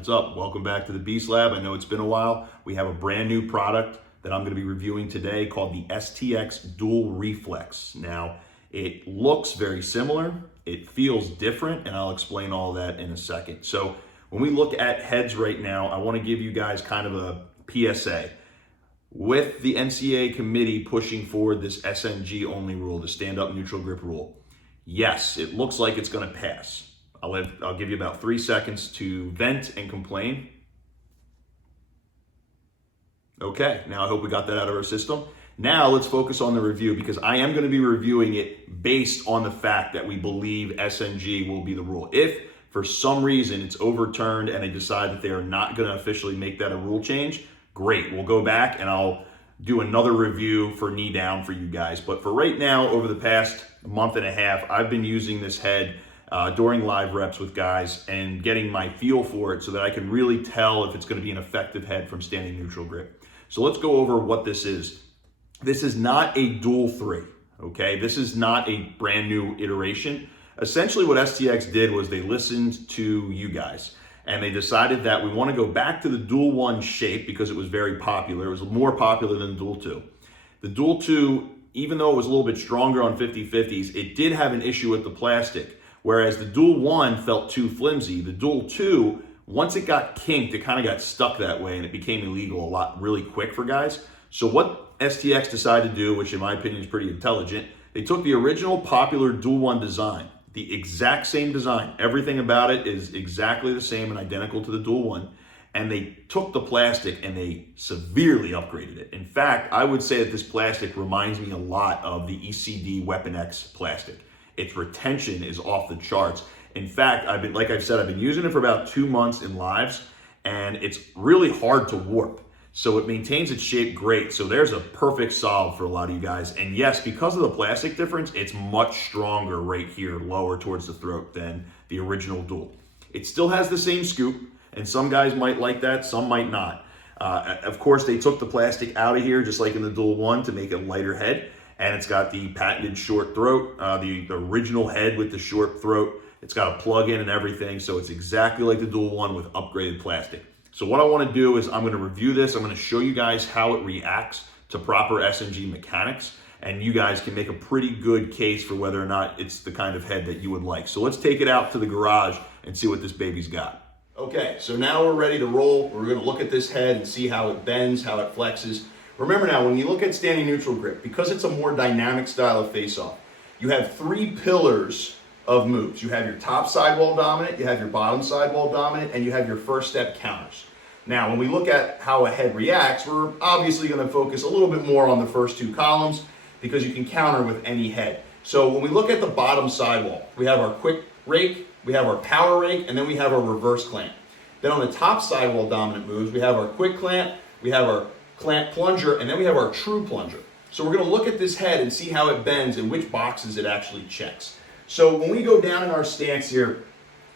what's up? Welcome back to the Beast Lab. I know it's been a while. We have a brand new product that I'm going to be reviewing today called the STX Duel Reflex. Now, it looks very similar, it feels different, and I'll explain all that in a second. So when we look at heads right now, I want to give you guys kind of a PSA. With the NCAA committee pushing forward this SNG only rule, the stand-up neutral grip rule, yes, it looks like it's going to pass. I'll give you about 3 seconds to vent and complain. Okay, now I hope we got that out of our system. Now let's focus on the review, because I am going to be reviewing it based on the fact that we believe SNG will be the rule. If for some reason it's overturned and they decide that they are not going to officially make that a rule change, great. We'll go back and I'll do another review for knee down for you guys. But for right now, over the past month and a half, I've been using this head during live reps with guys and getting my feel for it so that I can really tell if it's going to be an effective head from standing neutral grip. So let's go over what this is. This is not a Duel 3, okay? This is not a brand new iteration. Essentially what STX did was they listened to you guys and they decided that we want to go back to the Duel 1 shape because it was very popular. It was more popular than the Duel 2. The Duel 2, even though it was a little bit stronger on 50/50s, it did have an issue with the plastic. Whereas the Duel 1 felt too flimsy. The Duel 2, once it got kinked, it kind of got stuck that way and it became illegal really quick for guys. So what STX decided to do, which in my opinion is pretty intelligent, they took the original popular Duel 1 design, the exact same design. Everything about it is exactly the same and identical to the Duel 1. And they took the plastic and they severely upgraded it. In fact, I would say that this plastic reminds me a lot of the ECD Weapon X plastic. Its retention is off the charts. In fact, like I've said, I've been using it for about 2 months in lives, and it's really hard to warp. So it maintains its shape great. So there's a perfect solve for a lot of you guys. And yes, because of the plastic difference, it's much stronger right here, lower towards the throat than the original Duel. It still has the same scoop, and some guys might like that, some might not. Of course, they took the plastic out of here, just like in the Duel 1, to make it a lighter head. And it's got the patented short throat, the original head with the short throat. It's got a plug-in and everything, so it's exactly like the Duel 1 with upgraded plastic. So what I want to do is I'm going to review this. I'm going to show you guys how it reacts to proper SNG mechanics, and you guys can make a pretty good case for whether or not it's the kind of head that you would like. So let's take it out to the garage and see what this baby's got. Okay, so now we're ready to roll. We're going to look at this head and see how it bends, how it flexes. Remember now, when you look at standing neutral grip, because it's a more dynamic style of face-off, you have 3 pillars of moves. You have your top sidewall dominant, you have your bottom sidewall dominant, and you have your first step counters. Now, when we look at how a head reacts, we're obviously going to focus a little bit more on the first 2 columns because you can counter with any head. So when we look at the bottom sidewall, we have our quick rake, we have our power rake, and then we have our reverse clamp. Then on the top sidewall dominant moves, we have our quick clamp, we have our clamp plunger, and then we have our true plunger. So we're going to look at this head and see how it bends and which boxes it actually checks. So when we go down in our stance here,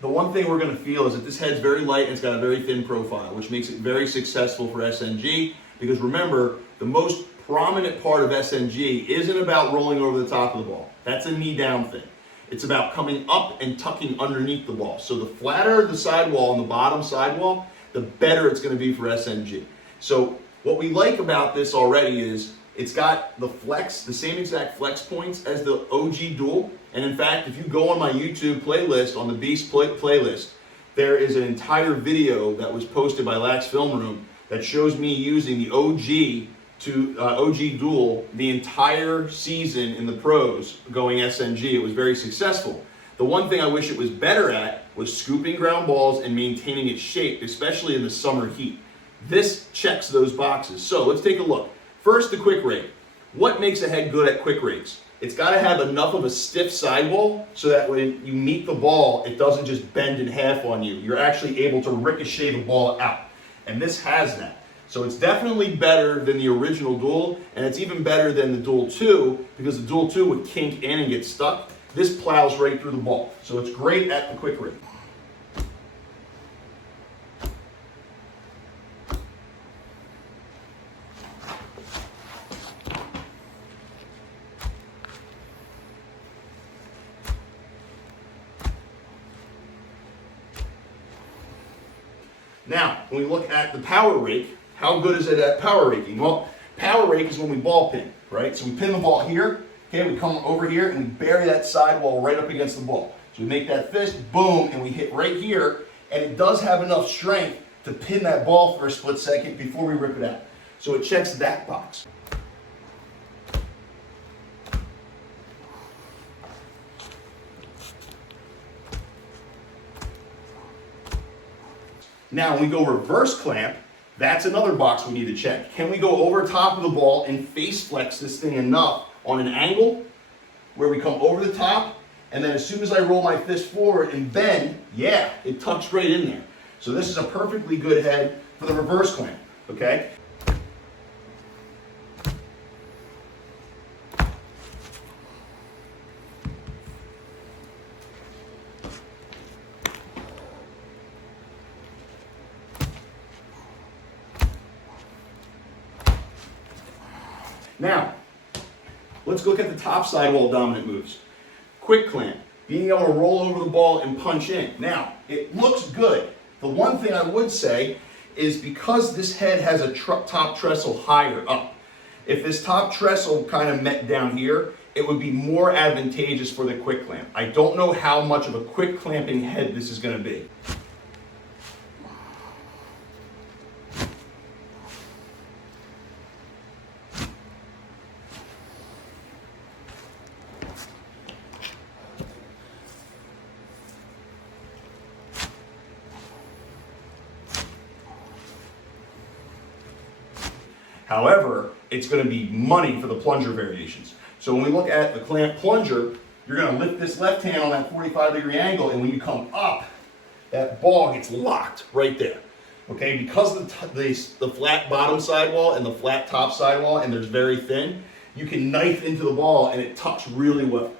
the one thing we're going to feel is that this head's very light and it's got a very thin profile, which makes it very successful for SNG, because remember, the most prominent part of SNG isn't about rolling over the top of the ball. That's a knee down thing. It's about coming up and tucking underneath the ball. So the flatter the sidewall and the bottom sidewall, the better it's going to be for SNG. So what we like about this already is it's got the flex, the same exact flex points as the OG Duel. And in fact, if you go on my YouTube playlist, on the Beast playlist, there is an entire video that was posted by Lax Film Room that shows me using the OG Duel the entire season in the pros going SNG. It was very successful. The one thing I wish it was better at was scooping ground balls and maintaining its shape, especially in the summer heat. This checks those boxes. So let's take a look. First, the quick rake. What makes a head good at quick rakes? It's got to have enough of a stiff sidewall so that when you meet the ball, it doesn't just bend in half on you. You're actually able to ricochet the ball out. And this has that. So it's definitely better than the original Duel, and it's even better than the Duel 2, because the Duel 2 would kink in and get stuck. This plows right through the ball. So it's great at the quick rake. Now, when we look at the power rake, how good is it at power raking? Well, power rake is when we ball pin, right? So we pin the ball here, okay, we come over here and we bury that sidewall right up against the ball. So we make that fist, boom, and we hit right here, and it does have enough strength to pin that ball for a split second before we rip it out. So it checks that box. Now, when we go reverse clamp, that's another box we need to check. Can we go over top of the ball and face flex this thing enough on an angle where we come over the top, and then as soon as I roll my fist forward and bend, yeah, it tucks right in there. So this is a perfectly good head for the reverse clamp, okay? Now, let's look at the top sidewall dominant moves. Quick clamp, being able to roll over the ball and punch in. Now, it looks good. The one thing I would say is because this head has a top trestle higher up, if this top trestle kind of met down here, it would be more advantageous for the quick clamp. I don't know how much of a quick clamping head this is going to be. However, it's going to be money for the plunger variations. So when we look at the clamp plunger, you're going to lift this left hand on that 45-degree angle, and when you come up, that ball gets locked right there. Okay, because of the flat bottom sidewall and the flat top sidewall, and there's very thin, you can knife into the ball and it tucks really well.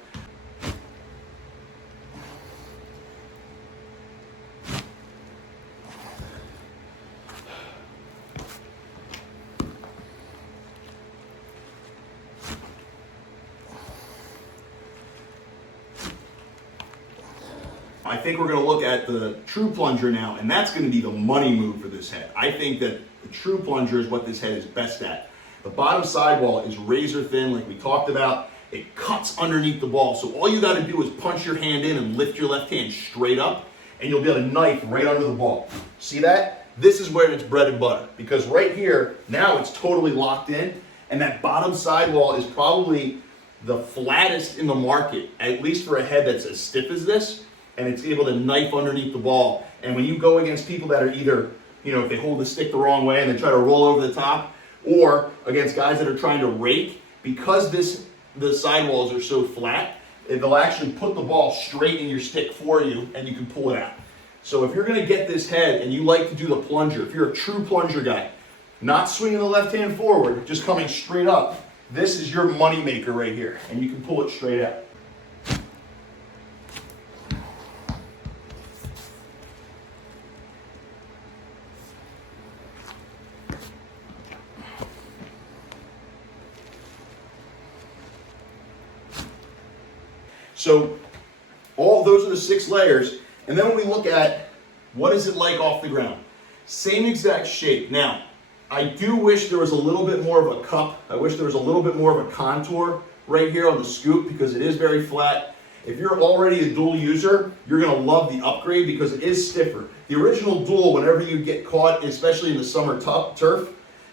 I think we're going to look at the true plunger now, and that's going to be the money move for this head. I think that the true plunger is what this head is best at. The bottom sidewall is razor thin, like we talked about. It cuts underneath the ball, so all you got to do is punch your hand in and lift your left hand straight up, and you'll be able to knife right under the ball. See that? This is where it's bread and butter, because right here, now it's totally locked in, and that bottom sidewall is probably the flattest in the market, at least for a head that's as stiff as this, and it's able to knife underneath the ball. And when you go against people that are either, if they hold the stick the wrong way and they try to roll over the top, or against guys that are trying to rake, because the sidewalls are so flat, they'll actually put the ball straight in your stick for you, and you can pull it out. So if you're going to get this head and you like to do the plunger, if you're a true plunger guy, not swinging the left hand forward, just coming straight up, this is your money maker right here, and you can pull it straight out. So all those are the 6 layers. And then when we look at what is it like off the ground, same exact shape. Now, I do wish there was a little bit more of a cup. I wish there was a little bit more of a contour right here on the scoop because it is very flat. If you're already a dual user, you're going to love the upgrade because it is stiffer. The original dual, whenever you get caught, especially in the summer turf,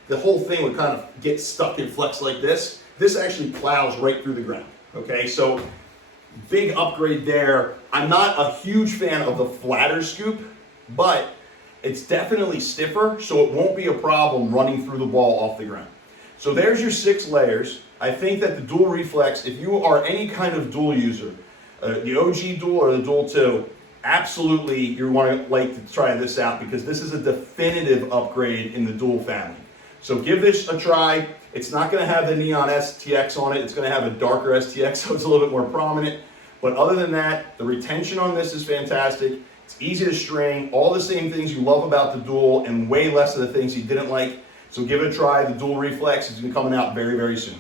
the whole thing would kind of get stuck in flex like this. This actually plows right through the ground. Okay, so big upgrade there. I'm not a huge fan of the flatter scoop, but it's definitely stiffer, so it won't be a problem running through the ball off the ground. So there's your 6 layers. I think that the Duel Reflex, if you are any kind of dual user, the OG Duel or the Duel 2, absolutely you want to like to try this out because this is a definitive upgrade in the Duel family. So give this a try. It's not going to have the neon STX on it. It's going to have a darker STX, so it's a little bit more prominent. But other than that, the retention on this is fantastic. It's easy to string, all the same things you love about the Duel and way less of the things you didn't like. So give it a try. The Duel Reflex is going to be coming out very, very soon.